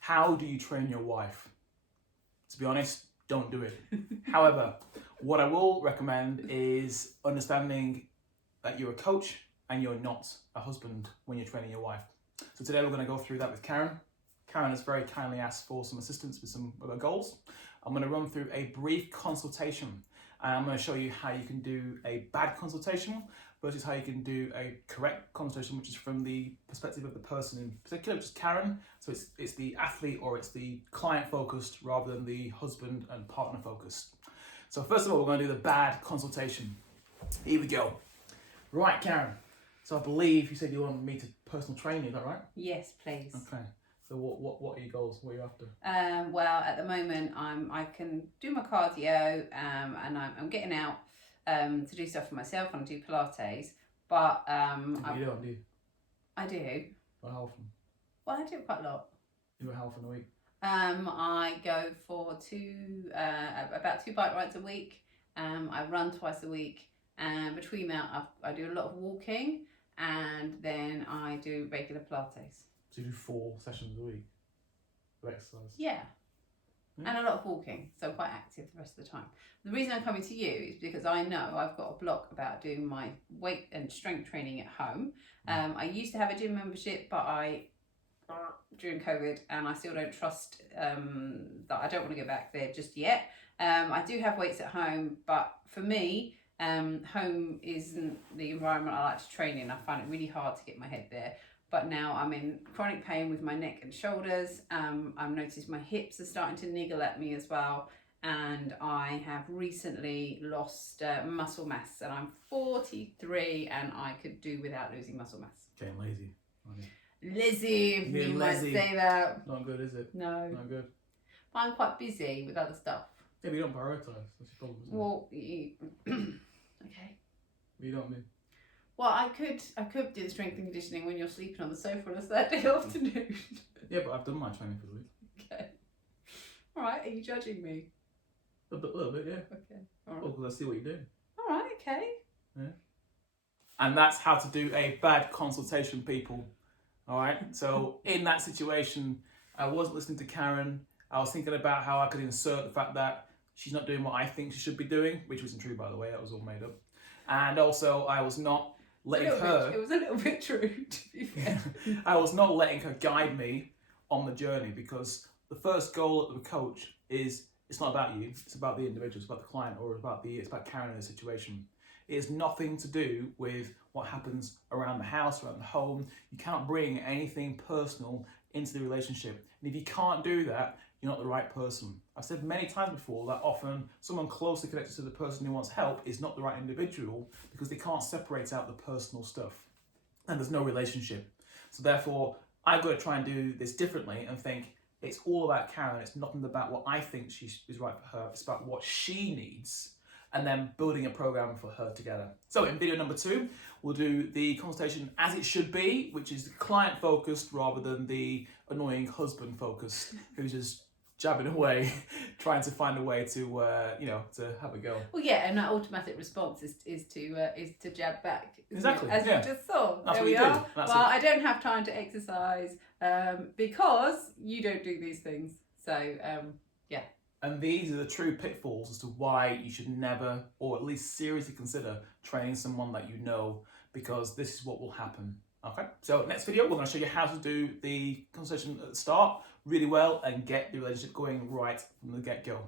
How do you train your wife? To be honest, don't do it. However, what I will recommend is understanding that you're a coach and you're not a husband when you're training your wife. So today we're going to go through that with Karen. Karen has very kindly asked for some assistance with some of her goals. I'm going to run through a brief consultation and I'm going to show you how you can do a bad consultation versus how you can do a correct consultation, which is from the perspective of the person in particular, which is Karen. So it's the athlete or it's the client focused rather than the husband and partner focused. So first of all, we're going to do the bad consultation. Here we go. Right, Karen. So I believe you said you want me to personal train you, is that right? Yes, please. Okay. So what are your goals? What are you after? Well, at the moment, I can do my cardio, and I'm getting out to do stuff for myself and do Pilates. But You don't, do you? I do. Well, how often? Well, I do it quite a lot. You do how often a week? I go for about 2 bike rides a week. I run twice a week, and between that, I do a lot of walking, and then I do regular Pilates. So you do 4 sessions a week of exercise? Yeah. And a lot of walking, so I'm quite active the rest of the time. The reason I'm coming to you is because I know I've got a block about doing my weight and strength training at home. I used to have a gym membership, but during COVID, and I still don't trust that I don't want to go back there just yet. I do have weights at home, but for me, home isn't the environment I like to train in. I find it really hard to get my head there. But now I'm in chronic pain with my neck and shoulders. I've noticed my hips are starting to niggle at me as well. And I have recently lost muscle mass. And I'm 43 and I could do without losing muscle mass. Getting lazy. Lazy, if you might say that. Not good, is it? No. Not good. But I'm quite busy with other stuff. Yeah, but you don't prioritise. That's your problem, isn't Well, it? okay. You don't do. Well, I could do the strength and conditioning when you're sleeping on the sofa on a Saturday afternoon. Yeah, but I've done my training for the week. Okay. All right. Are you judging me? A little bit, yeah. Okay. All right. Well, because I see what you do. All right. Okay. Yeah. And that's how to do a bad consultation, people. All right. So in that situation, I wasn't listening to Karen. I was thinking about how I could insert the fact that she's not doing what I think she should be doing, which wasn't true, by the way. That was all made up. And also, I was not letting her. It was a little bit true, to be fair. I was not letting her guide me on the journey, because the first goal of the coach is it's not about you, it's about the individual, it's about the client, or it's about Karen in the situation. It has nothing to do with what happens around the house, around the home. You can't bring anything personal into the relationship. And if you can't do that, you're not the right person. I've said many times before that often someone closely connected to the person who wants help is not the right individual because they can't separate out the personal stuff and there's no relationship. So therefore, I've got to try and do this differently and think it's all about Karen. It's nothing about what I think is right for her. It's about what she needs and then building a program for her together. So in video number 2, we'll do the consultation as it should be, which is client focused rather than the annoying husband focused who's just jabbing away, trying to find a way to to have a go. Well, yeah, and that automatic response is to jab back. Exactly, as yeah. you just saw. That's there what we you are. did. That's well, what- I don't have time to exercise because you don't do these things. So yeah. And these are the true pitfalls as to why you should never, or at least seriously consider, training someone that you know, because this is what will happen. Okay, so next video, we're going to show you how to do the consultation at the start really well and get the relationship going right from the get-go.